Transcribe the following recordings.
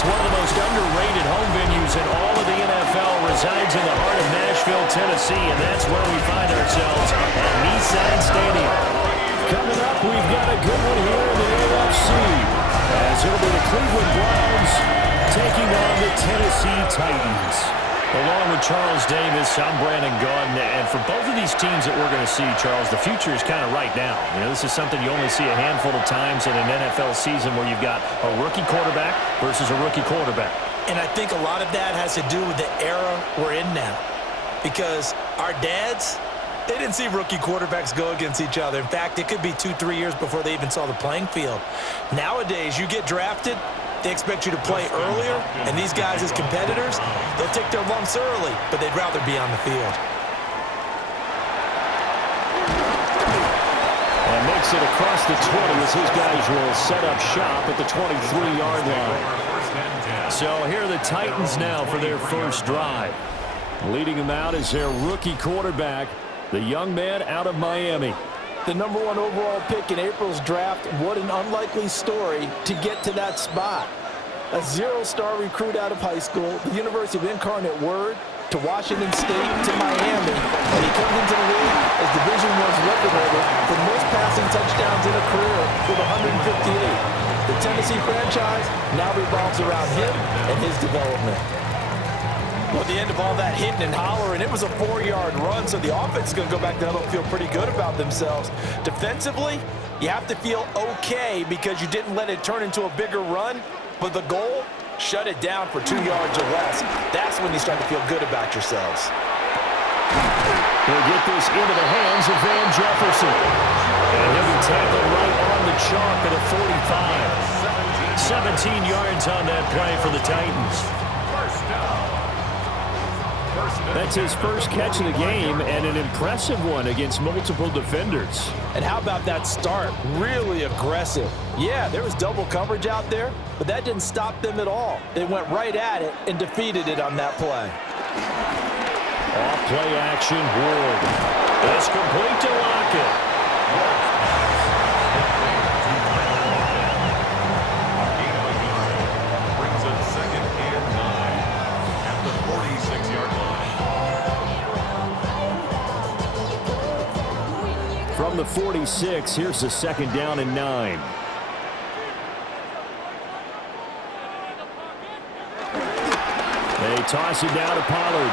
It's one of the most underrated home venues in all of the NFL. Resides in the heart of Nashville, Tennessee, and that's where we find ourselves at Nissan Stadium. Coming up, we've got a good one here in the AFC, as it'll be the Cleveland Browns taking on the Tennessee Titans. Along with Charles Davis, I'm Brandon Gaudin, and for both of these teams that we're going to see, Charles, the future is kind of right now. You know, this is something you only see a handful of times in an NFL season where you've got a rookie quarterback versus a rookie quarterback. And I think a lot of that has to do with the era we're in now, because our dads, they didn't see rookie quarterbacks go against each other. In fact, it could be 2-3 years before they even saw the playing field. Nowadays, you get drafted, they expect you to play earlier, and these guys as competitors, they'll take their lumps early, but they'd rather be on the field. And makes it across the 20 as his guys will set up shop at the 23-yard line. So here are the Titans now for their first drive. Leading them out is their rookie quarterback, the young man out of Miami. The #1 overall pick in April's draft. What an unlikely story to get to that spot. A zero-star recruit out of high school, the University of Incarnate Word, to Washington State, to Miami, and he comes into the league as Division I's record holder for most passing touchdowns in a career with 158. The Tennessee franchise now revolves around him and his development. Well, at the end of all that hitting and hollering, it was a 4-yard run, so the offense is going to go back down and feel pretty good about themselves. Defensively, you have to feel okay because you didn't let it turn into a bigger run, but the goal, shut it down for 2 yards or less. That's when you start to feel good about yourselves. They'll get this into the hands of Van Jefferson. And he'll be tackled right on the chalk at a 45. 17 yards on that play for the Titans. That's his first catch of the game, and an impressive one against multiple defenders. And how about that start? Really aggressive. Yeah, there was double coverage out there, but that didn't stop them at all. They went right at it and defeated it on that play. Off play action, Ward. That's complete to Lockett. From the 46, here's the second down and 9. They toss it down to Pollard.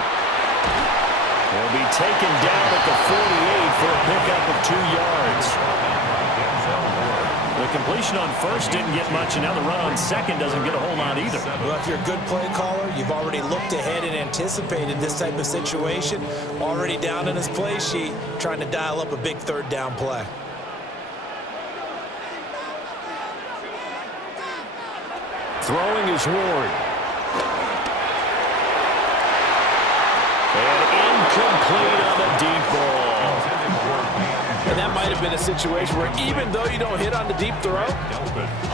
He'll be taken down at the 48 for a pickup of 2 yards. The completion on first didn't get much, and now the run on second doesn't get a whole lot either. Well, if you're a good play caller, you've already looked ahead and anticipated this type of situation. Already down in his play sheet, trying to dial up a big third down play. Throwing is Ward. And incomplete on the deep ball. And that might have been a situation where even though you don't hit on the deep throw,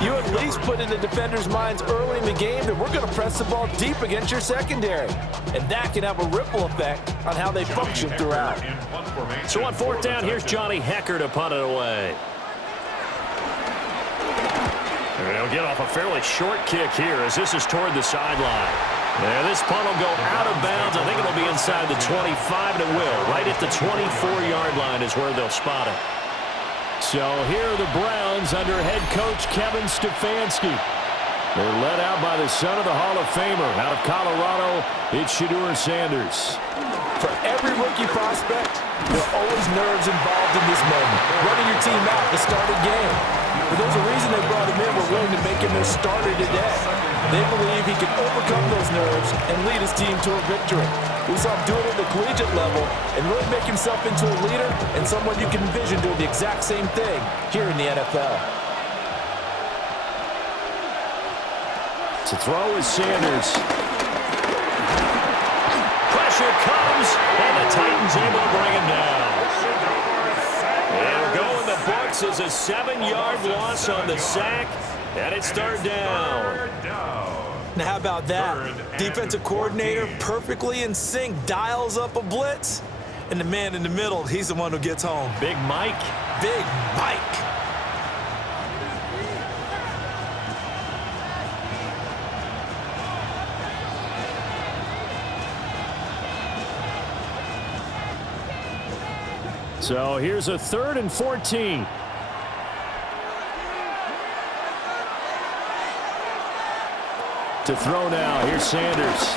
you at least put in the defender's minds early in the game that we're going to press the ball deep against your secondary. And that can have a ripple effect on how they function throughout. So on fourth down, here's Johnny Hecker to punt it away. They'll get off a fairly short kick here as this is toward the sideline. And this punt will go out of bounds. I think it'll be inside the 25, and it will. Right at the 24-yard line is where they'll spot it. So here are the Browns under head coach Kevin Stefanski. They're led out by the son of the Hall of Famer. Out of Colorado, it's Shedeur Sanders. For every rookie prospect, there are always nerves involved in this moment. Running your team out to start a game. But there's a reason they brought him in. We're willing to make him their starter today. They believe he can overcome those nerves and lead his team to a victory. We saw him do it at the collegiate level and really make himself into a leader and someone you can envision doing the exact same thing here in the NFL. To throw is Sanders. Pressure comes, and the Titans able to bring him down. It'll go in the books as a 7-yard loss on the sack, and it's third down. Now how about that? Defensive coordinator perfectly in sync, dials up a blitz, and the man in the middle, he's the one who gets home. Big Mike. Big Mike. So here's a 3rd and 14. To throw now. Here's Sanders.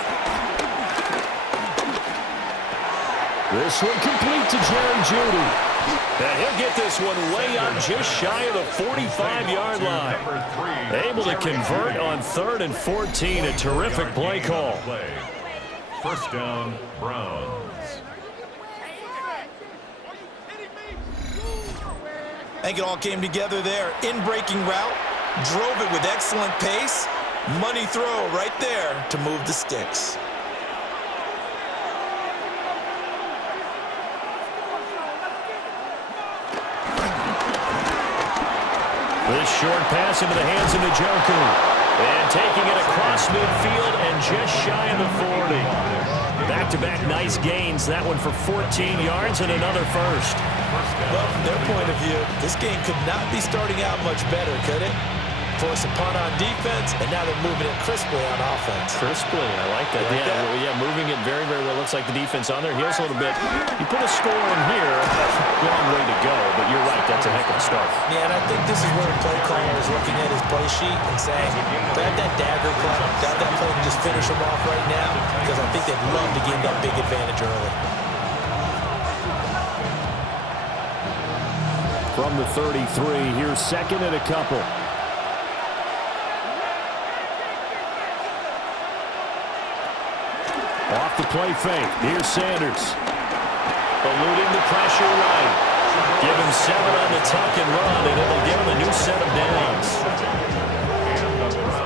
This one complete to Jerry Jeudy. And he'll get this one way up just shy of the 45-yard line. Able to convert on 3rd and 14. A terrific play call. First down, Browns. I think it all came together there. In-breaking route, drove it with excellent pace. Money throw right there to move the sticks. This short pass into the hands of Njoku. And taking it across midfield and just shy of the 40. Back-to-back nice gains. That one for 14 yards and another first. Well, from their point of view, this game could not be starting out much better, could it? Force a punt on defense, and now they're moving it crisply on offense. Crisply, I like that. Yeah, moving it very, very well. Looks like the defense on their heels a little bit. You put a score in here, long way to go, but you're right, that's a heck of a start. Yeah, and I think this is where the play caller is looking at his play sheet and saying, grab that dagger play, grab that play and just finish them off right now, because I think they'd love to gain that big advantage early. From the 33, here's 2nd and a couple. Off the play fake. Here's Sanders. Eluding the pressure right. Give him 7 on the tuck and run, and it'll give him a new set of downs.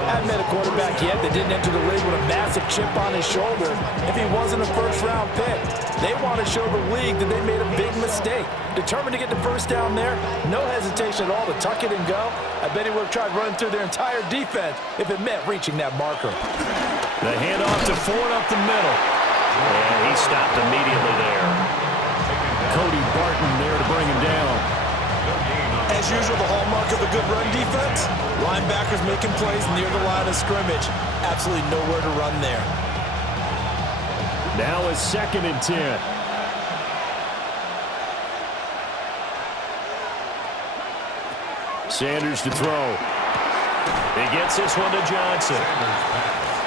Haven't met a quarterback yet that didn't enter the league with a massive chip on his shoulder if he wasn't a first-round pick. They want to show the league that they made a big mistake. Determined to get the first down there, no hesitation at all to tuck it and go. I bet he would have tried running through their entire defense if it meant reaching that marker. The handoff to Ford up the middle. And he stopped immediately there. Cody Barton there to bring him down. As usual, the hallmark of a good run defense, linebackers making plays near the line of scrimmage. Absolutely nowhere to run there. Now it's 2nd and 10. Sanders to throw. He gets this one to Johnson.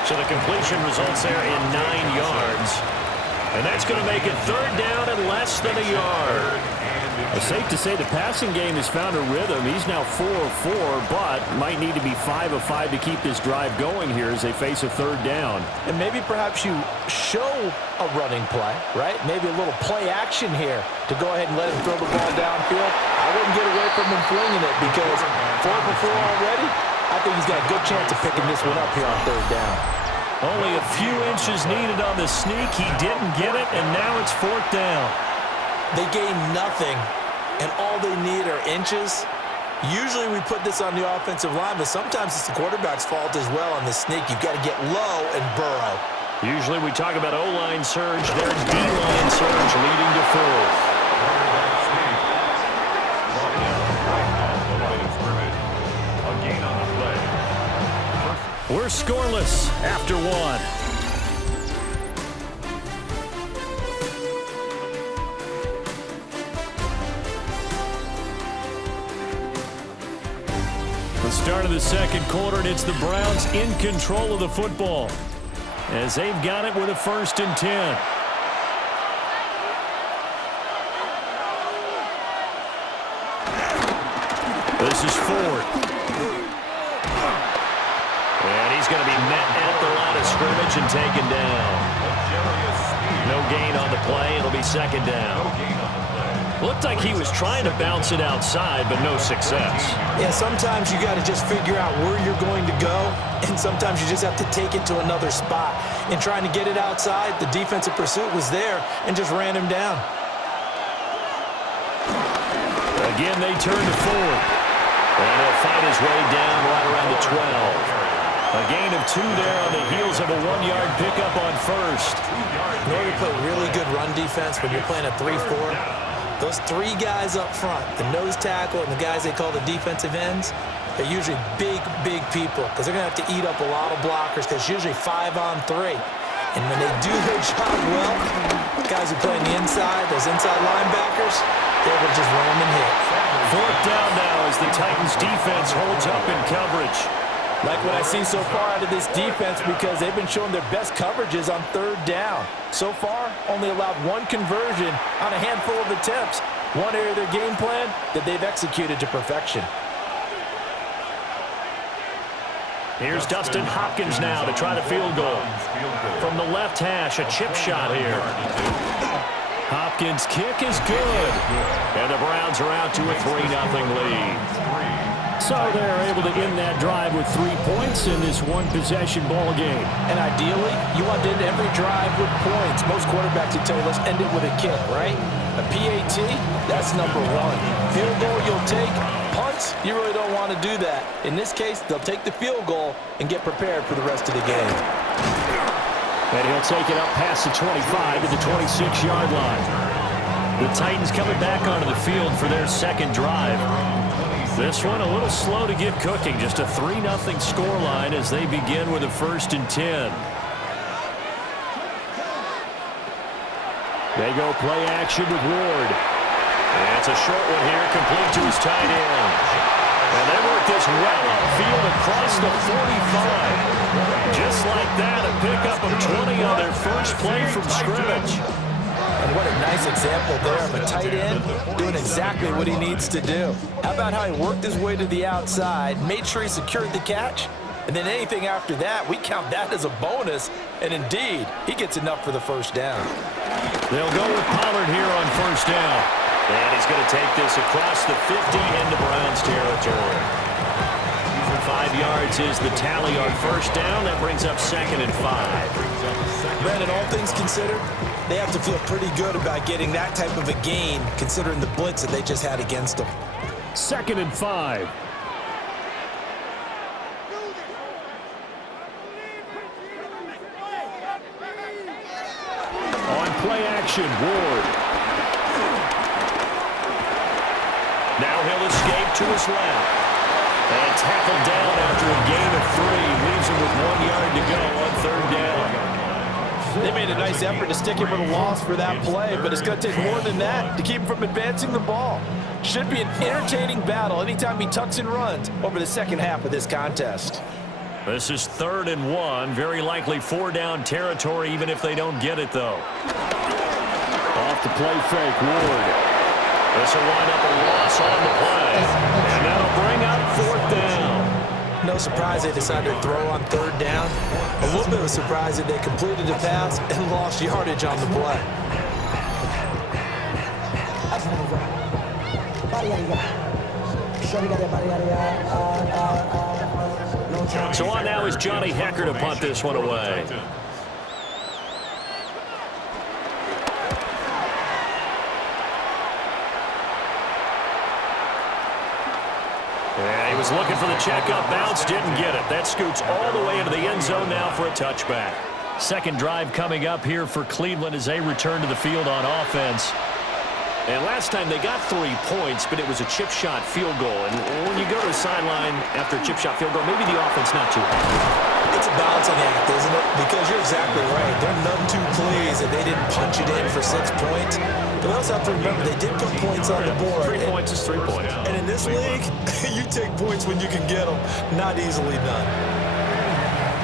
So the completion results there in 9 yards. And that's going to make it 3rd down and less than a yard. It's safe to say the passing game has found a rhythm. He's now 4 of 4, but might need to be 5 of 5 to keep this drive going here as they face a 3rd down. And maybe perhaps you show a running play, right? Maybe a little play action here to go ahead and let him throw the ball downfield. I wouldn't get away from him flinging it because 4 for 4 already, I think he's got a good chance of picking this one up here on 3rd down. Only a few inches needed on the sneak. He didn't get it, and now it's 4th down. They gain nothing, and all they need are inches. Usually we put this on the offensive line, but sometimes it's the quarterback's fault as well on the sneak. You've got to get low and burrow. Usually we talk about O-line surge. Their D-line surge leading to 4th. We're scoreless after 1. The start of the 2nd quarter, and it's the Browns in control of the football as they've got it with a 1st and 10. This is Ford. And he's going to be met at the line of scrimmage and taken down. No gain on the play. It'll be 2nd down. Looked like he was trying to bounce it outside, but no success. Yeah, sometimes you got to just figure out where you're going to go, and sometimes you just have to take it to another spot. In trying to get it outside, the defensive pursuit was there and just ran him down. Again, they turn to Ford. And he'll fight his way down right around the 12. A gain of 2 there on the heels of a 1-yard pickup on 1st. In order to play really good run defense when you're playing a 3-4, those 3 guys up front, the nose tackle and the guys they call the defensive ends, they're usually big, big people because they're going to have to eat up a lot of blockers because it's usually 5 on 3. And when they do their job well, guys who play on the inside, those inside linebackers, they will just ram and hit. Fourth down now as the Titans defense holds up in coverage. Like what I see so far out of this defense because they've been showing their best coverages on third down. So far, only allowed one conversion on a handful of attempts. One area of their game plan that they've executed to perfection. Here's Dustin Hopkins now to try the field goal. From the left hash, a chip shot here. Hopkins' kick is good. And the Browns are out to a 3-0 lead. So they're able to end that drive with 3 points in this one-possession ball game. And ideally, you want to end every drive with points. Most quarterbacks would tell you, let's end it with a kick, right? A PAT, that's number one. Field goal you'll take. Punts, you really don't want to do that. In this case, they'll take the field goal and get prepared for the rest of the game. And he'll take it up past the 25 to the 26-yard line. The Titans coming back onto the field for their second drive. This one a little slow to get cooking. Just a 3-0 scoreline as they begin with a 1st and 10. They go play action with Ward. And it's a short one here, complete to his tight end. And they work this well upfield across the 45. Just like that, a pickup of 20 on their first play from scrimmage. And what a nice example there of a tight end doing exactly what he needs to do. How about how he worked his way to the outside, made sure he secured the catch, and then anything after that, we count that as a bonus. And indeed, he gets enough for the first down. They'll go with Pollard here on first down. And he's going to take this across the 50 into Browns territory. 5 yards is the tally on first down. That brings up 2nd and 5. Brandon, all things considered, they have to feel pretty good about getting that type of a gain, considering the blitz that they just had against them. 2nd and 5. On play action, Ward. Now he'll escape to his left. And tackled down after a gain of 3. Leaves him with 1 yard to go on third down. They made a nice effort to stick him with a loss for that play, but it's going to take more than that to keep him from advancing the ball. Should be an entertaining battle anytime he tucks and runs over the second half of this contest. This is 3rd and 1. Very likely 4-down territory, even if they don't get it, though. Off the play fake, Ward. This will wind up a loss on the play. And that'll bring up 4th down. No surprise they decided to throw on third down. A little bit of a surprise that they completed a pass and lost yardage on the play. So on now is Johnny Hecker to punt this one away. And he was looking for the checkup bounce, didn't get it. That scoots all the way into the end zone now for a touchback. Second drive coming up here for Cleveland as they return to the field on offense. And last time they got 3 points, but it was a chip shot field goal. And when you go to the sideline after a chip shot field goal, maybe the offense not too happy. It's a balancing act, isn't it? Because you're exactly right. They're none too pleased that they didn't punch it in for 6 points. But we also have to remember they did put points on the board. 3 points is 3 points. And in this league, you take points when you can get them. Not easily done.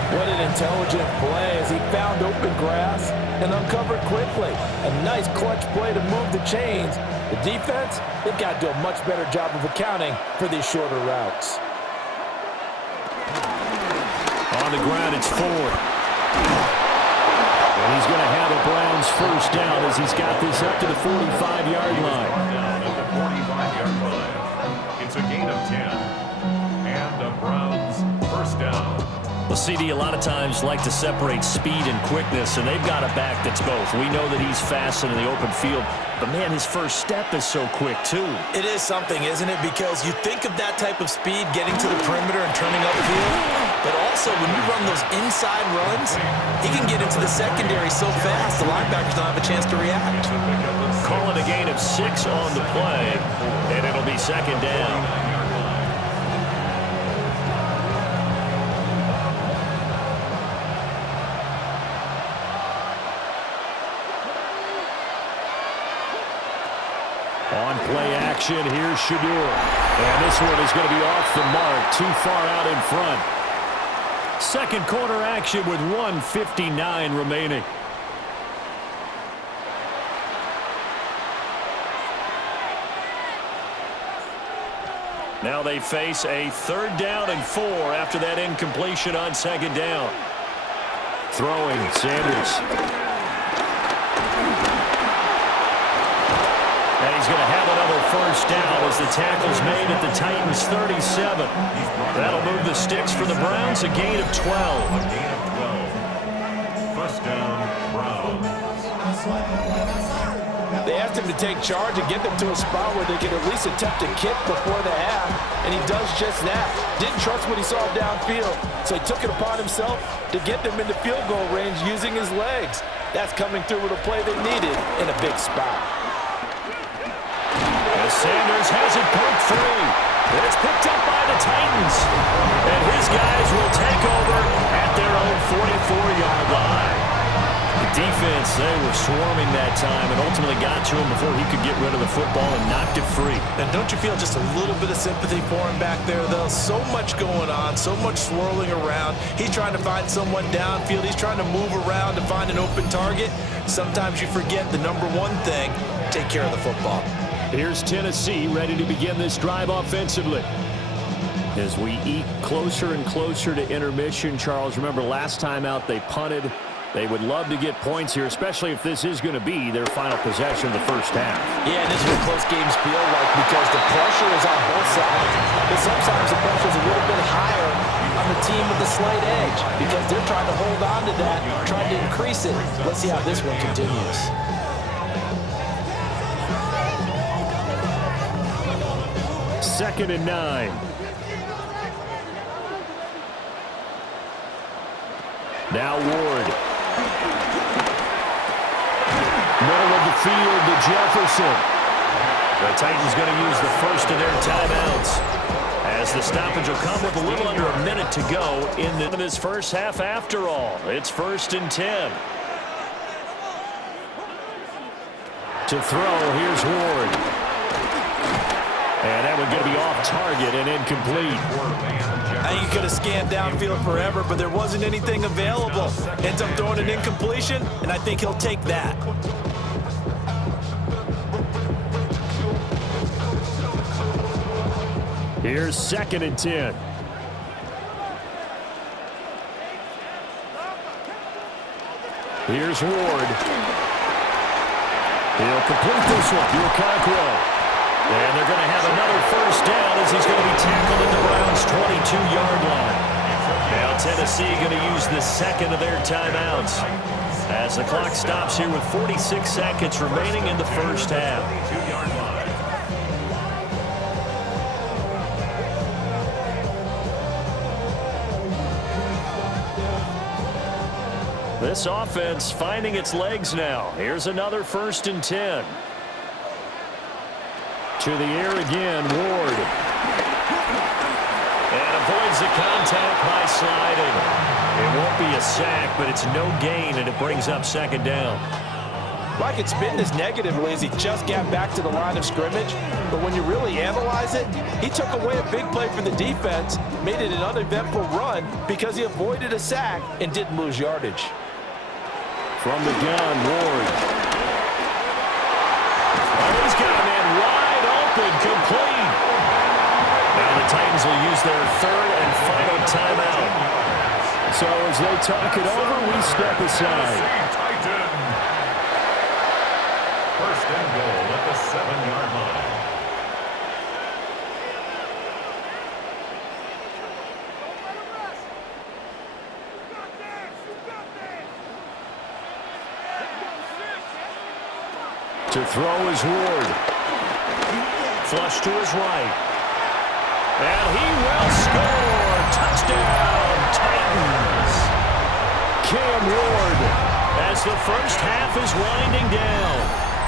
What an intelligent play as he found open grass and uncovered quickly. A nice clutch play to move the chains. The defense, they've got to do a much better job of accounting for these shorter routes. On the ground, it's Ford. And he's going to have a Browns first down as he's got this up to the 45-yard line. Down at the 45-yard line. It's a gain of 10. And the Browns first down. Well, CD, a lot of times like to separate speed and quickness, and they've got a back that's both. We know that he's fast in the open field, but, man, his first step is so quick, too. It is something, isn't it? Because you think of that type of speed getting to the perimeter and turning upfield, but also when you run those inside runs, he can get into the secondary so fast the linebackers don't have a chance to react. Calling a gain of 6 on the play, and it'll be second down. Play action. Here's Shadur. And this one is going to be off the mark. Too far out in front. Second quarter action with 1:59 remaining. Now they face a 3rd down and 4 after that incompletion on 2nd down. Throwing, Sanders. And he's going to have another 1st down as the tackle's made at the Titans' 37. That'll move the sticks for the Browns, a gain of 12. A gain of 12. 1st down, Browns. They asked him to take charge and get them to a spot where they could at least attempt a kick before the half, and he does just that. Didn't trust what he saw downfield, so he took it upon himself to get them into field goal range using his legs. That's coming through with a play they needed in a big spot. As Sanders has it poked free. It's picked up by the Titans. And his guys will take over at their own 44-yard line. The defense, they were swarming that time and ultimately got to him before he could get rid of the football and knocked it free. And don't you feel just a little bit of sympathy for him back there, though? So much going on, so much swirling around. He's trying to find someone downfield. He's trying to move around to find an open target. Sometimes you forget the number one thing, take care of the football. Here's Tennessee ready to begin this drive offensively. As we eke closer and closer to intermission, Charles, remember last time out they punted. They would love to get points here, especially if this is going to be their final possession of the 1st half. Yeah, this is what close games feel like because the pressure is on both sides. But sometimes the pressure is a little bit higher on the team with the slight edge because they're trying to hold on to that, trying to increase it. Let's see how this one continues. Second and 9. Now Ward. Middle of the field to Jefferson. The Titans going to use the first of their timeouts as the stoppage will come with a little under a minute to go in this 1st half after all. It's 1st and 10. To throw, here's Ward. And that one going to be off target and incomplete. I think you could have scanned downfield forever, but there wasn't anything available. Ends up throwing an incompletion, and I think he'll take that. Here's 2nd and 10. Here's Ward. He'll complete this one. Okonkwo. And they're going to have another 1st down as he's going to be tackled at the Browns' 22-yard line. Now Tennessee going to use the 2nd of their timeouts as the clock stops here with 46 seconds remaining in the 1st half. This offense finding its legs now. Here's another 1st and 10. To the air again, Ward. And avoids the contact by sliding. It won't be a sack, but it's no gain, and it brings up 2nd down. I could spin this negatively as he just got back to the line of scrimmage, but when you really analyze it, he took away a big play for the defense, made it an uneventful run because he avoided a sack and didn't lose yardage. From the gun, Ward. Oh, he's got a man wide open, complete. Now the Titans will use their 3rd and final timeout. So as they talk it over, we step aside. First and goal at the 7-yard line. To throw is Ward. Flush to his right. And he will score. Touchdown, Titans. Cam Ward as the 1st half is winding down.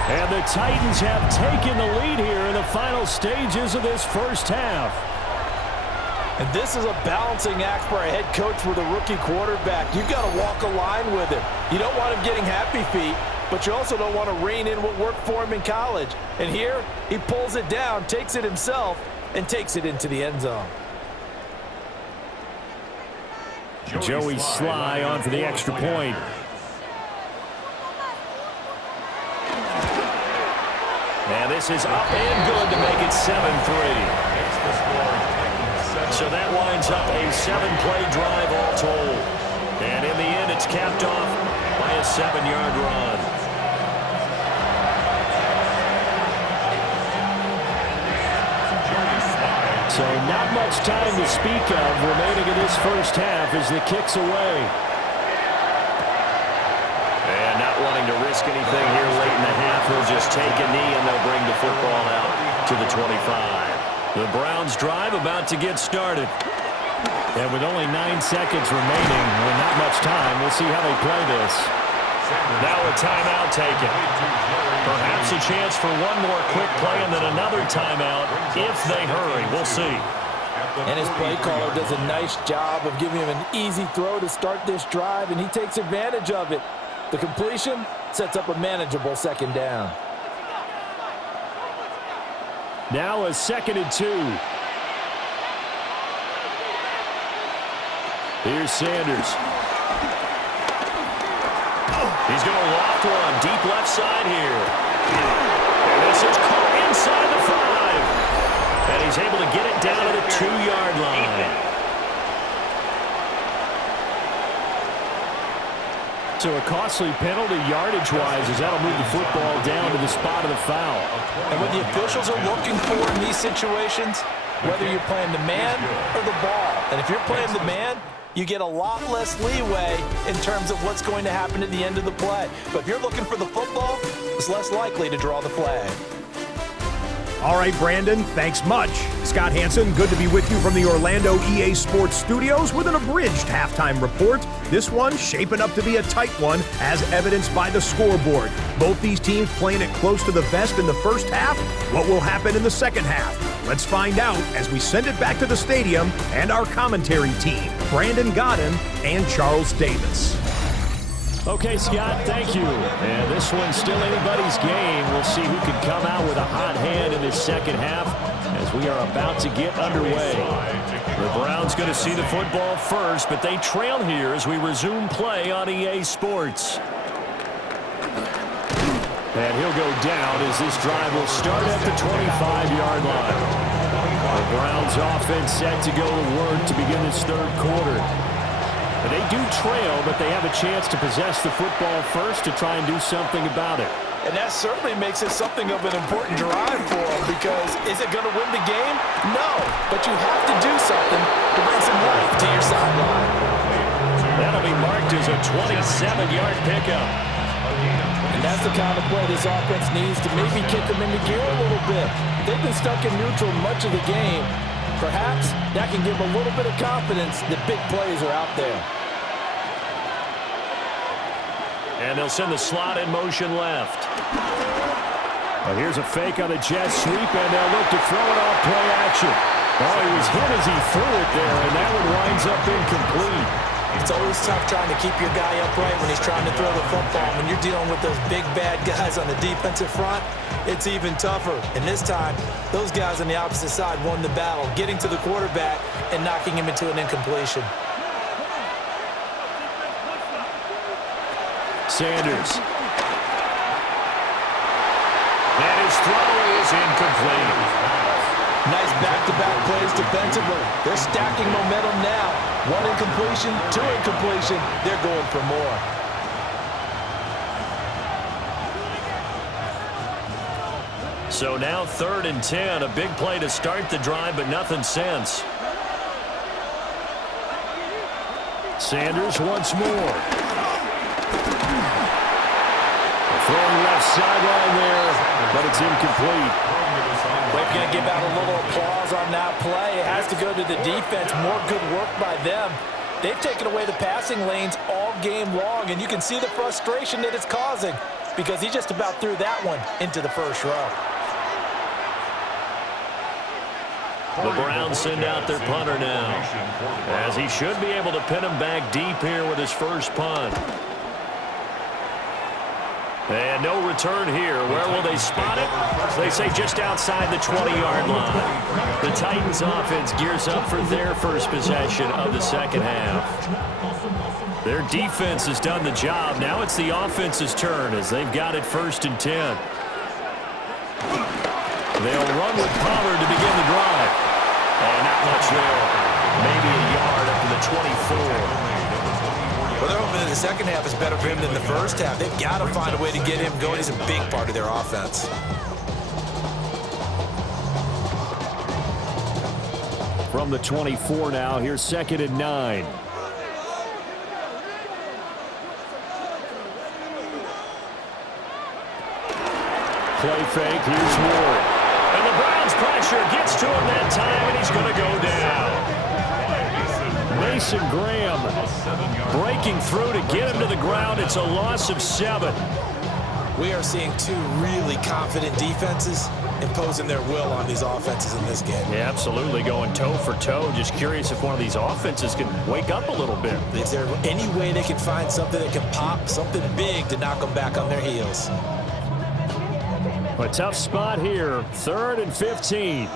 And the Titans have taken the lead here in the final stages of this 1st half. And this is a balancing act for a head coach with a rookie quarterback. You've got to walk a line with him. You don't want him getting happy feet. but you also don't want to rein in what worked for him in college. And here, he pulls it down, takes it himself, and takes it into the end zone. Joey Sly on for the extra point. And this is up and good to make it 7-3. So that winds up a 7-play drive all told. And in the end, it's capped off by a 7-yard run. So not much time to speak of remaining in this first half as the kick's away. And not wanting to risk anything here late in the half, he'll just take a knee and they'll bring the football out to the 25. The Browns drive about to get started. And with only 9 seconds remaining, with not much time, we'll see how they play this. Now a timeout taken. Perhaps a chance for one more quick play and then another timeout if they hurry. We'll see. And his play caller does a nice job of giving him an easy throw to start this drive, and he takes advantage of it. The completion sets up a manageable second down. Now a 2nd and 2. Here's Sanders. He's going to loft one deep left side here. And this is caught inside the 5. And he's able to get it down to the 2-yard line. So a costly penalty yardage-wise as that'll move the football down to the spot of the foul. And what the officials are looking for in these situations, whether you're playing the man or the ball. And if you're playing the man, you get a lot less leeway in terms of what's going to happen at the end of the play. But if you're looking for the football, it's less likely to draw the flag. All right, Brandon, thanks much. Scott Hansen, good to be with you from the Orlando EA Sports Studios with an abridged halftime report. This one shaping up to be a tight one, as evidenced by the scoreboard. Both these teams playing it close to the vest in the first half. What will happen in the second half? Let's find out as we send it back to the stadium and our commentary team, Brandon Godden and Charles Davis. Okay, Scott, thank you. And this one's still anybody's game. We'll see who can come out with a hot hand in this second half as we are about to get underway. The Browns going to see the football first, but they trail here as we resume play on EA Sports. And he'll go down as this drive will start at the 25-yard line. The Browns offense set to go to work to begin this third quarter. They do trail, but they have a chance to possess the football first to try and do something about it. And that certainly makes it something of an important drive for them, because is it going to win the game? No, but you have to do something to bring some life to your sideline. That'll be marked as a 27-yard pickup. And that's the kind of play this offense needs to maybe kick them into gear a little bit. They've been stuck in neutral much of the game. Perhaps that can give a little bit of confidence that big plays are out there. And they'll send the slot in motion left. Well, here's a fake on the jet sweep, and they'll look to throw it off play action. Oh, he was hit as he threw it there, and that one winds up incomplete. It's always tough trying to keep your guy upright when he's trying to throw the football. When you're dealing with those big, bad guys on the defensive front, it's even tougher. And this time, those guys on the opposite side won the battle, getting to the quarterback and knocking him into an incompletion. Sanders. And his throw is incomplete. Nice back-to-back plays defensively. They're stacking momentum now. 1 incompletion, 2 incompletion. They're going for more. So now 3rd and 10. A big play to start the drive, but nothing since. Sanders once more. Throwing left sideline there, but it's incomplete. We're going to give out a little applause on that play. It has to go to the defense. More good work by them. They've taken away the passing lanes all game long, and you can see the frustration that it's causing because he just about threw that one into the first row. The Browns send out their punter now, as he should be able to pin him back deep here with his first punt. And no return here. Where will they spot it? They say just outside the 20-yard line. The Titans offense gears up for their first possession of the second half. Their defense has done the job. Now it's the offense's turn as they've got it 1st and 10. They'll run with Pollard to begin the drive. And not much there. Maybe a yard up to the 24. Well, they're hoping that the second half is better for him than the first half. They've got to find a way to get him going. He's a big part of their offense. From the 24 now, here's 2nd and 9. Play fake, here's Ward. And the Browns pressure gets to him that time, and he's going to go down. Mason Graham breaking through to get him to the ground. It's a loss of 7. We are seeing two really confident defenses imposing their will on these offenses in this game. Yeah, absolutely, going toe for toe. Just curious if one of these offenses can wake up a little bit. Is there any way they can find something that can pop, something big to knock them back on their heels? A tough spot here, 3rd and 15.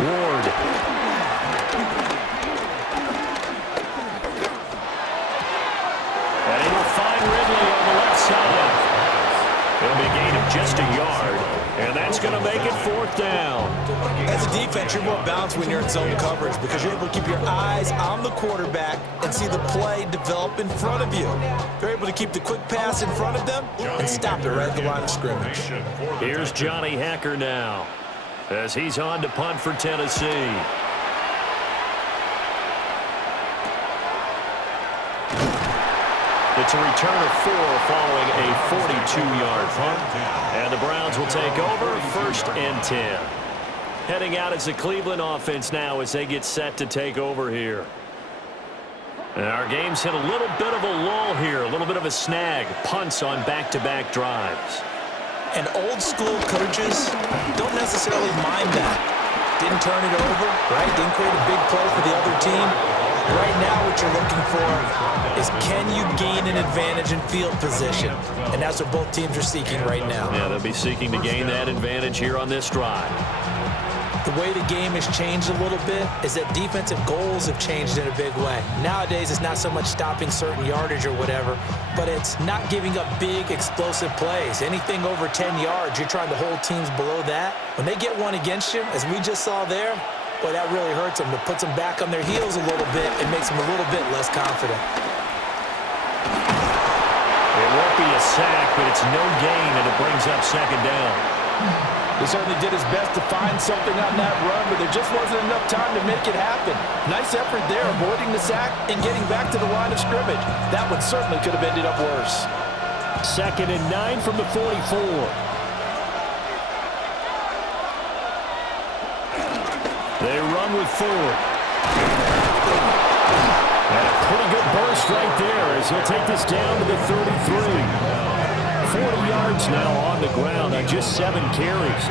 Ward. And he will find Ridley on the left side. It'll be a gain of just a yard, and that's going to make it 4th down. As a defense, you're more balanced when you're in zone coverage because you're able to keep your eyes on the quarterback and see the play develop in front of you. You're able to keep the quick pass in front of them and stop it right at the line of scrimmage. Here's Johnny Hacker now as he's on to punt for Tennessee. It's a return of 4 following a 42-yard punt. And the Browns will take over 1st and 10. Heading out as the Cleveland offense now as they get set to take over here. And our game's hit a little bit of a lull here, a little bit of a snag. Punts on back-to-back drives. And old-school coaches don't necessarily mind that. Didn't turn it over, right? Didn't create a big play for the other team. Right now what you're looking for is can you gain an advantage in field position? And that's what both teams are seeking right now. Yeah, they'll be seeking to gain that advantage here on this drive. The way the game has changed a little bit is that defensive goals have changed in a big way. Nowadays, it's not so much stopping certain yardage or whatever, but it's not giving up big, explosive plays. Anything over 10 yards, you're trying to hold teams below that. When they get one against you, as we just saw there, boy, that really hurts them. It puts them back on their heels a little bit. It makes them a little bit less confident. It won't be a sack, but it's no gain, and it brings up 2nd down. He certainly did his best to find something on that run, but there just wasn't enough time to make it happen. Nice effort there, avoiding the sack and getting back to the line of scrimmage. That one certainly could have ended up worse. 2nd and 9 from the 44. They run with Ford. And a pretty good burst right there as he'll take this down to the 33. 40 yards now on the ground on just 7 carries.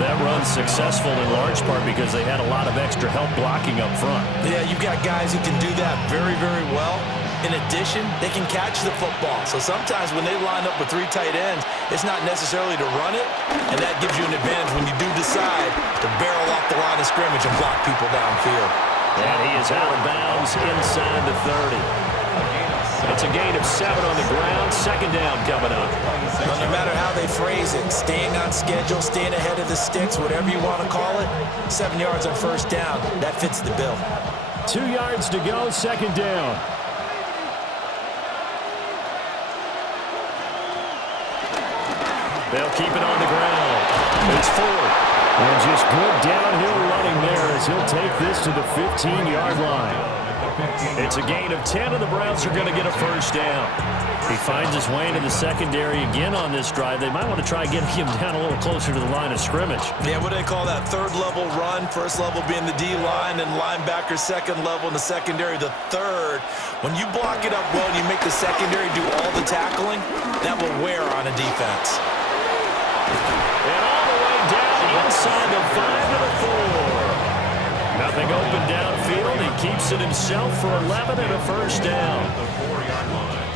That run's successful in large part because they had a lot of extra help blocking up front. Yeah, you've got guys who can do that very, very well. In addition, they can catch the football. So sometimes when they line up with 3 tight ends, it's not necessarily to run it, and that gives you an advantage when you do decide to barrel off the line of scrimmage and block people downfield. And he is out of bounds inside the 30. It's a gain of 7 on the ground. 2nd down coming up. Well, no matter how they phrase it, staying on schedule, staying ahead of the sticks, whatever you want to call it, 7 yards on 1st down, that fits the bill. 2 yards to go, 2nd down. They'll keep it on the ground. It's Ford. And just good downhill running there as he'll take this to the 15-yard line. It's a gain of 10, and the Browns are going to get a 1st down. He finds his way into the secondary again on this drive. They might want to try getting him down a little closer to the line of scrimmage. Yeah, what do they call that? 3rd level run. 1st level being the D-line, and linebacker 2nd level, and the secondary the 3rd. When you block it up well and you make the secondary do all the tackling, that will wear on a defense. And all the way down inside the 5 to the 4. Nothing open downfield. He keeps Keeps it himself for 11 and a first down. The 4-yard line.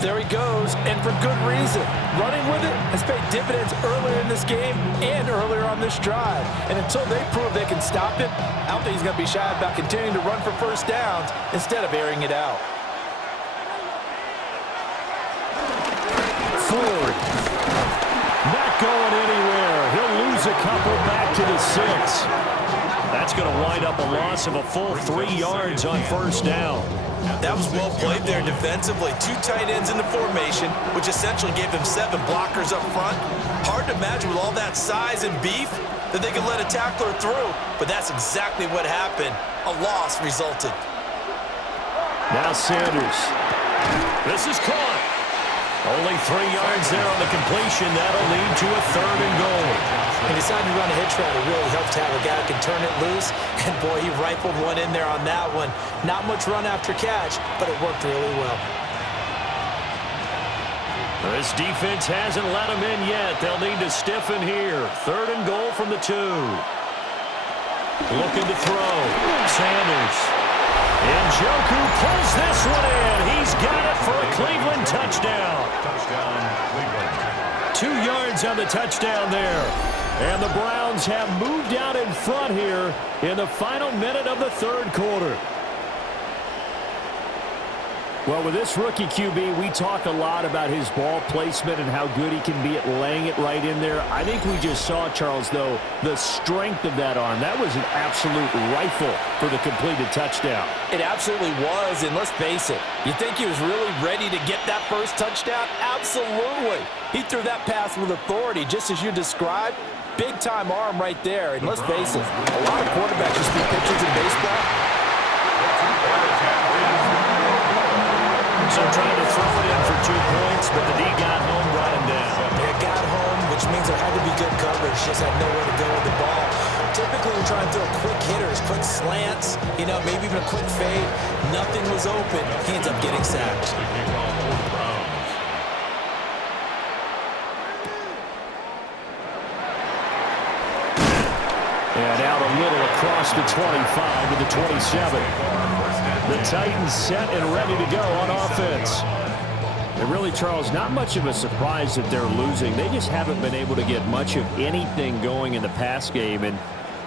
There he goes, and for good reason. Running with it has paid dividends earlier in this game and earlier on this drive. And until they prove they can stop him, I don't think he's going to be shy about continuing to run for first downs instead of airing it out. Ford. Not going anywhere. He'll lose a couple back to the 6. That's going to wind up a loss of a full 3 yards on first down. That was well played there defensively. 2 tight ends in the formation, which essentially gave them 7 blockers up front. Hard to imagine with all that size and beef that they could let a tackler through, but that's exactly what happened. A loss resulted. Now Sanders. This is caught. Only 3 yards there on the completion. That'll lead to a 3rd and goal. He decided to run a hitch route. It really helps to have a guy who can turn it loose. And, boy, he rifled one in there on that one. Not much run after catch, but it worked really well. This defense hasn't let him in yet. They'll need to stiffen here. 3rd and goal from the 2. Looking to throw. Sanders. Njoku pulls this one in. He's got it for a Cleveland touchdown. Touchdown, Cleveland. 2 yards on the touchdown there. And the Browns have moved out in front here in the final minute of the 3rd quarter. Well, with this rookie QB, we talk a lot about his ball placement and how good he can be at laying it right in there. I think we just saw, Charles, though, the strength of that arm. That was an absolute rifle for the completed touchdown. It absolutely was, and let's face it, you think he was really ready to get that first touchdown? Absolutely. He threw that pass with authority, just as you described. Big-time arm right there, and let's face it, a lot of quarterbacks just beat pitchers in baseball. So trying to throw it in for 2 points, but the D got home, brought him down. Yeah, got home, which means there had to be good coverage. Just had nowhere to go with the ball. Typically, we're trying to throw quick hitters, quick slants, maybe even a quick fade. Nothing was open. He ends up getting sacked. And out a little across the 25 to the 27. The Titans set and ready to go on offense. And really, Charles, not much of a surprise that they're losing. They just haven't been able to get much of anything going in the pass game. And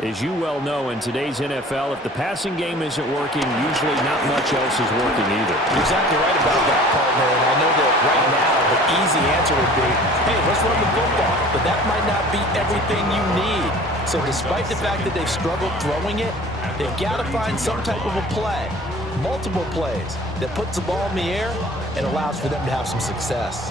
as you well know, in today's NFL, if the passing game isn't working, usually not much else is working either. You're exactly right about that, partner. And I know that right now the easy answer would be, hey, let's run the football. But that might not be everything you need. So despite the fact that they've struggled throwing it, they've got to find some type of a play. Multiple plays that puts the ball in the air and allows for them to have some success.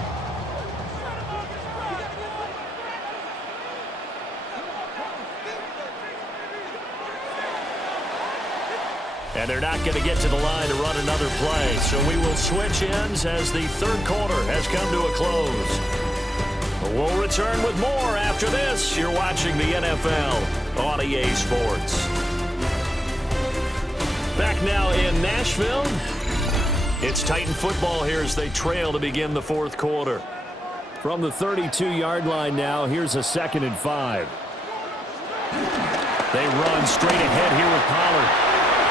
And they're not going to get to the line to run another play. So we will switch ends as the 3rd quarter has come to a close. We'll return with more after this. You're watching the NFL on EA Sports. Back now in Nashville. It's Titan football here as they trail to begin the 4th quarter. From the 32-yard line now, here's a 2nd and 5. They run straight ahead here with Pollard.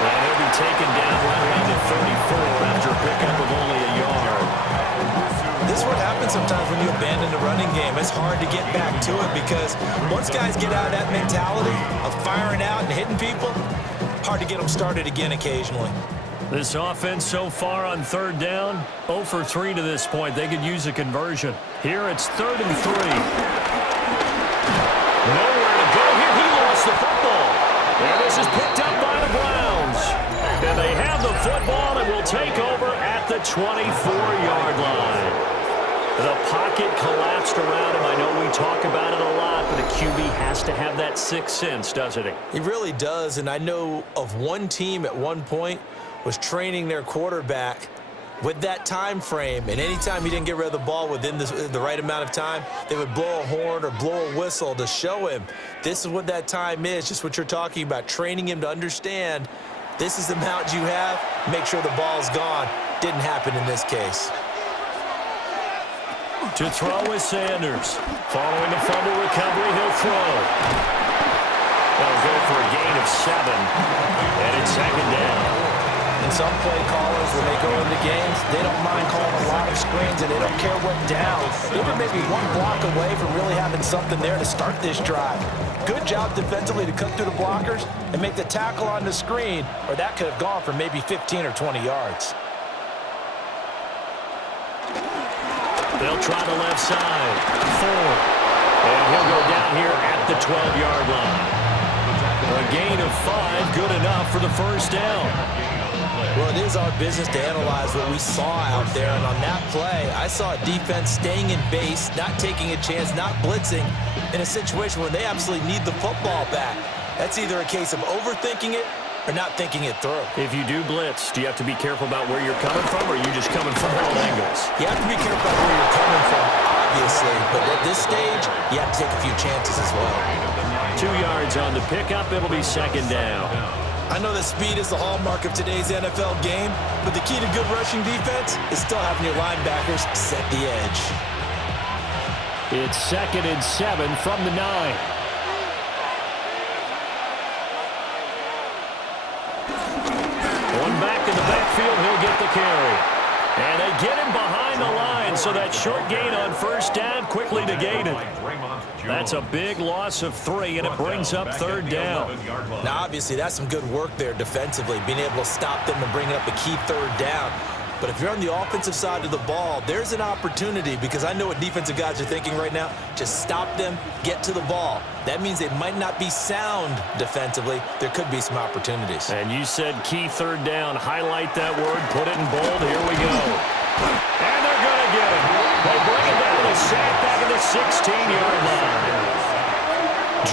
And he'll be taken down right around the 34 after a pickup of only a yard. This is what happens sometimes when you abandon the running game. It's hard to get back to it because once guys get out of that mentality of firing out and hitting people, hard to get them started again occasionally. This offense so far on 3rd down, 0 for 3 to this point. They could use a conversion. Here it's 3rd and 3. Nowhere to go here. He lost the football. And this is picked up by the Browns. And they have the football and will take over at the 24-yard line. The pocket collapsed around him. I know we talk about it a lot, but a QB has to have that 6th sense, doesn't he? He really does, and I know of one team at one point was training their quarterback with that time frame, and anytime he didn't get rid of the ball within the right amount of time, they would blow a horn or blow a whistle to show him this is what that time is, just what you're talking about, training him to understand this is the amount you have, make sure the ball's gone. Didn't happen in this case. To throw is Sanders. Following a fumble recovery, he'll throw. They'll go for a gain of 7, and it's second down. And some play callers, when they go into games, they don't mind calling a lot of screens, and they don't care what down. They were maybe one block away from really having something there to start this drive. Good job defensively to cut through the blockers and make the tackle on the screen, or that could have gone for maybe 15 or 20 yards. They'll try the left side. Ford. And he'll go down here at the 12-yard line. A gain of 5, good enough for the first down. Well, it is our business to analyze what we saw out there, and on that play, I saw a defense staying in base, not taking a chance, not blitzing, in a situation where they absolutely need the football back. That's either a case of overthinking it or not thinking it through. If you do blitz, do you have to be careful about where you're coming from, or are you just coming from all angles? You have to be careful about where you're coming from, obviously, but at this stage, you have to take a few chances as well. 2 yards on the pickup, it'll be second down. I know that speed is the hallmark of today's NFL game, but the key to good rushing defense is still having your linebackers set the edge. It's 2nd and 7 from the 9. One back in the backfield, he'll get the carry. And they get him behind the line, so that short gain on first down quickly negated. That's a big loss of 3, and it brings up third down. Now, obviously, that's some good work there defensively, being able to stop them and bring up a key third down. But if you're on the offensive side of the ball, there's an opportunity, because I know what defensive guys are thinking right now. Just stop them, get to the ball. That means they might not be sound defensively. There could be some opportunities. And you said key third down. Highlight that word, put it in bold. Here we go. And they're going to get it. They bring it down to sack back at the 16-yard line.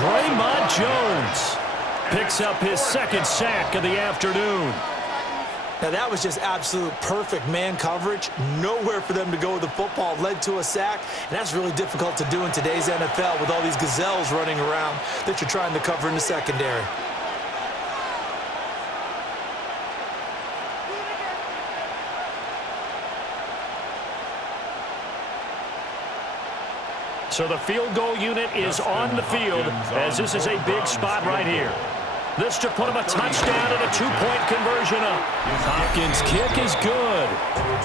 Draymond Jones picks up his second sack of the afternoon. Now, that was just absolute perfect man coverage. Nowhere for them to go with the football. Led to a sack, and that's really difficult to do in today's NFL with all these gazelles running around that you're trying to cover in the secondary. So the field goal unit is on the field, as this is a big spot right here. This to put him a touchdown and a 2-point conversion up. Hopkins' kick is good.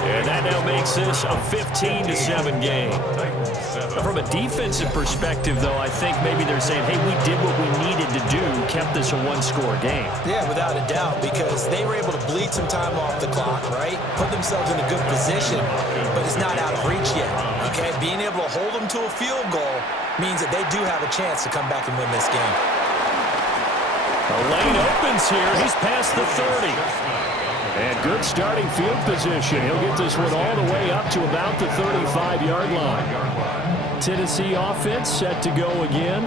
And that now makes this a 15-7 game. From a defensive perspective, though, I think maybe they're saying, hey, we did what we needed to do, kept this a one-score game. Yeah, without a doubt, because they were able to bleed some time off the clock, right? Put themselves in a good position, but it's not out of reach yet, okay? Being able to hold them to a field goal means that they do have a chance to come back and win this game. The lane opens here. He's past the 30. And good starting field position. He'll get this one all the way up to about the 35-yard line. Tennessee offense set to go again.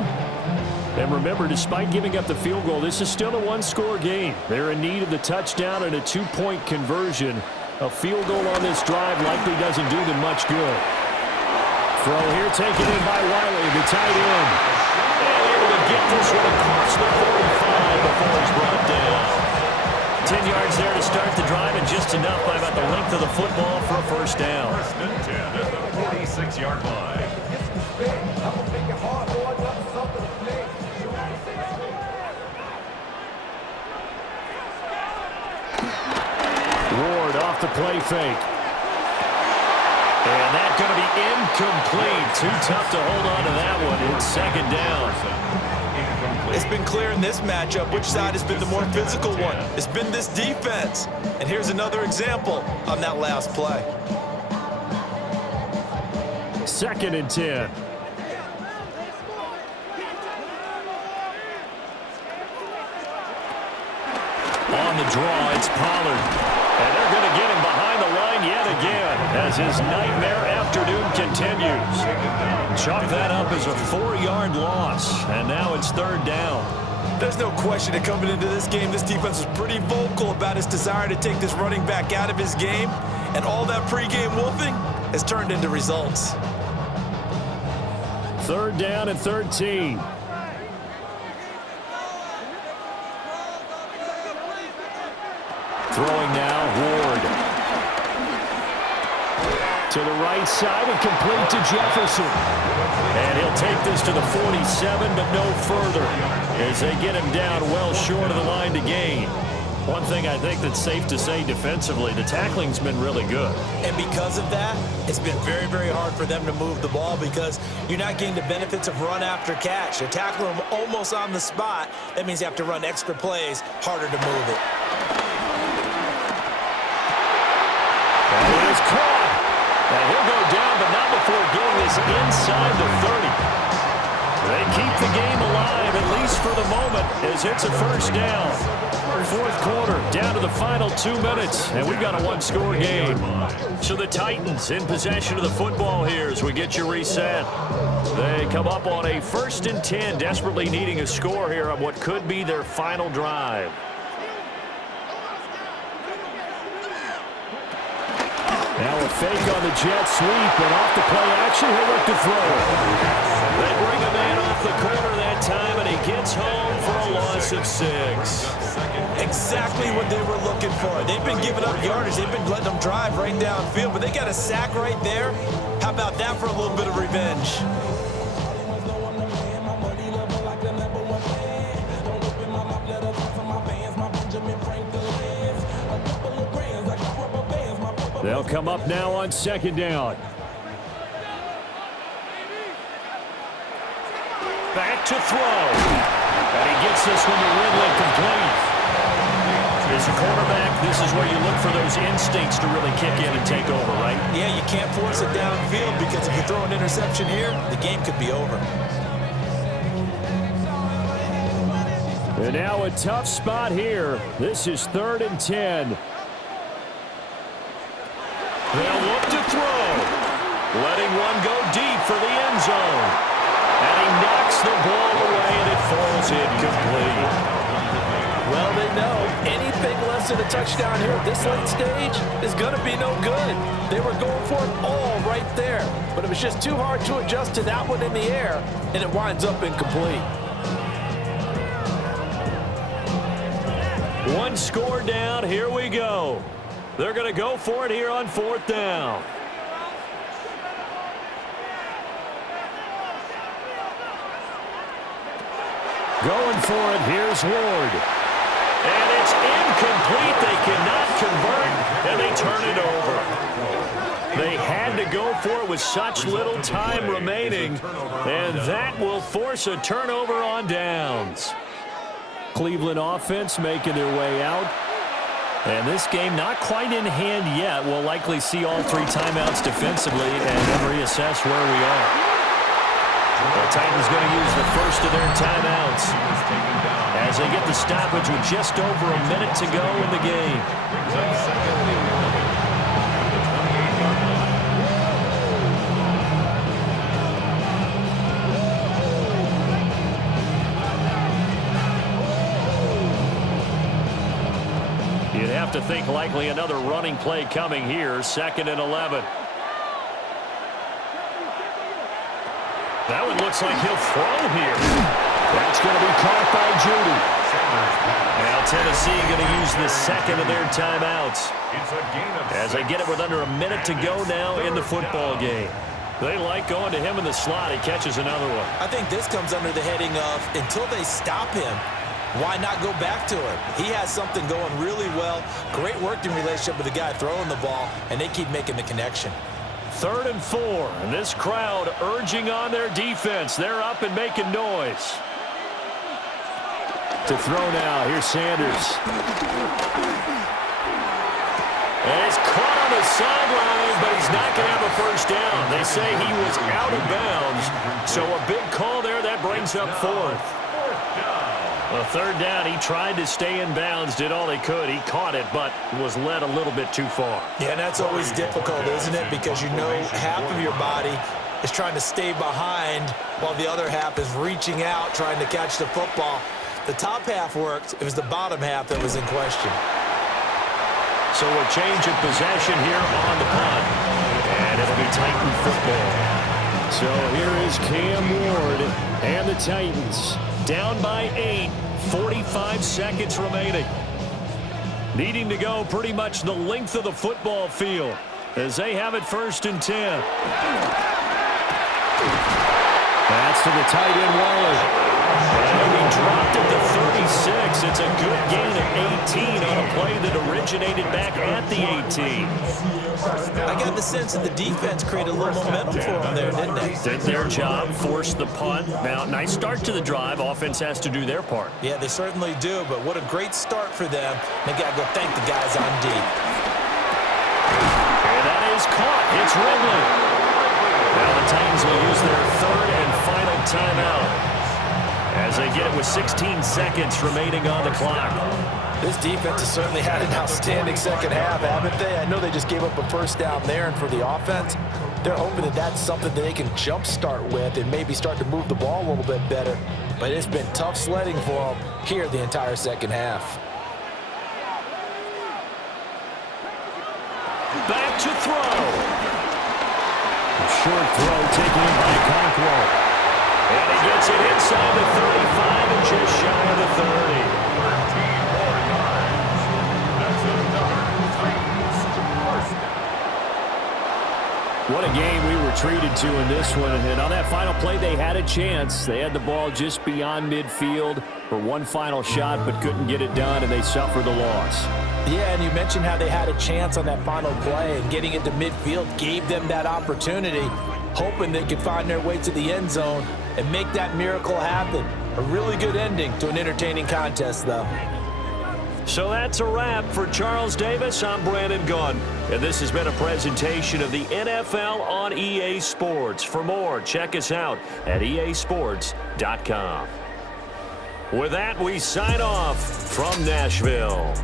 And remember, despite giving up the field goal, this is still a one-score game. They're in need of the touchdown and a 2-point conversion. A field goal on this drive likely doesn't do them much good. Throw here taken in by Wiley, the tight end. Get this one across the 45 before he's brought down. 10 yards there to start the drive, and just enough by about the length of the football for a first down. First and 10 at the 46-yard line. Ward off the play fake. And that's going to be incomplete. Too tough to hold on to that one. It's second down. It's been clear in this matchup which side has been the more physical one. It's been this defense. And here's another example on that last play. 2nd and 10. On the draw, it's Pollard. And they're going to get him behind the line yet again as his nightmare afternoon continues. Chalk that up as a 4-yard loss, and now it's third down. There's no question that coming into this game, this defense was pretty vocal about its desire to take this running back out of his game, and all that pregame wolfing has turned into results. Third down and 13. Throwing now, Ward. To the right side and complete to Jefferson. And he'll take this to the 47, but no further as they get him down well short of the line to gain. One thing I think that's safe to say defensively, the tackling's been really good. And because of that, it's been very, very hard for them to move the ball because you're not getting the benefits of run after catch. You're tackling them almost on the spot. That means you have to run extra plays, harder to move it. And it is caught. And he'll go down, but not before getting this inside the 30. They keep the game alive, at least for the moment, as it's a first down. Fourth quarter, down to the final 2 minutes, and we've got a one-score game. So the Titans in possession of the football here as we get you reset. They come up on a 1st and 10, desperately needing a score here on what could be their final drive. Now a fake on the jet sweep, and off the play action, he'll look to throw. They bring a man off the corner that time, and he gets home for a loss of 6. Exactly what they were looking for. They've been giving up yardage. They've been letting them drive right downfield, but they got a sack right there. How about that for a little bit of revenge? They'll come up now on 2nd down. Back to throw. And he gets this one to Ridley complete. As a quarterback, this is where you look for those instincts to really kick in and take over, right? Yeah, you can't force it downfield because if you throw an interception here, the game could be over. And now a tough spot here. This is 3rd and 10. They'll look to throw. Letting one go deep for the end zone. And he knocks the ball away, and it falls incomplete. Well, they know anything less than a touchdown here at this late stage is going to be no good. They were going for it all right there, but it was just too hard to adjust to that one in the air, and it winds up incomplete. One score down. Here we go. They're going to go for it here on 4th down. Going for it. Here's Ward. And it's incomplete. They cannot convert, and they turn it over. They had to go for it with such little time remaining, and that will force a turnover on downs. Cleveland offense making their way out. And this game not quite in hand yet. We'll likely see all 3 timeouts defensively and then reassess where we are. The Titans going to use the first of their timeouts as they get the stoppage with just over a minute to go in the game. You'd have to think likely another running play coming here. 2nd and 11. That one looks like he'll throw here. That's going to be caught by Judy. Now Tennessee going to use the 2nd of their timeouts as they get it with under a minute to go now in the football game. They like going to him in the slot. He catches another one. I think this comes under the heading of until they stop him, why not go back to him? He has something going really well. Great working relationship with the guy throwing the ball, and they keep making the connection. 3rd and 4, and this crowd urging on their defense. They're up and making noise. To throw now, here's Sanders. And it's caught on the sideline, but he's not going to have a first down. They say he was out of bounds, so a big call there. That brings up 4th. Well, 3rd down, he tried to stay in bounds, did all he could. He caught it, but was led a little bit too far. Yeah, and that's always difficult, isn't it? Because you know half of your body is trying to stay behind while the other half is reaching out, trying to catch the football. The top half worked. It was the bottom half that was in question. So a change of possession here on the punt. And it'll be Titan football. So here is Cam Ward and the Titans. Down by 8, 45 seconds remaining. Needing to go pretty much the length of the football field. as they have it 1st and 10. That's to the tight end, Waller. And he dropped at the 36. It's a good gain of 18 on a play that originated back at the 18. I got the sense that the defense created a little momentum for them there, didn't they? Did their job, forced the punt. Now, nice start to the drive. Offense has to do their part. Yeah, they certainly do, but what a great start for them. They got to go thank the guys on D. And that is caught. It's Ridley. Now the Titans will use their 3rd and final timeout as they get it with 16 seconds remaining on the clock. This defense has certainly had an outstanding second half, haven't they? I know they just gave up a 1st down there, and for the offense, they're hoping that that's something that they can jumpstart with and maybe start to move the ball a little bit better. But it's been tough sledding for them here the entire second half. Back to throw. Short throw taken in by Conqueror. And he gets it inside the 35 and just shy of the 30. 13 more yards. That's another Titans first down. What a game we were treated to in this one. And on that final play, they had a chance. They had the ball just beyond midfield for one final shot, but couldn't get it done, and they suffered the loss. Yeah, and you mentioned how they had a chance on that final play, and getting into midfield gave them that opportunity, hoping they could find their way to the end zone and make that miracle happen. A really good ending to an entertaining contest, though. So that's a wrap for Charles Davis. I'm Brandon Gunn, and this has been a presentation of the NFL on EA Sports. For more, check us out at easports.com. With that, we sign off from Nashville.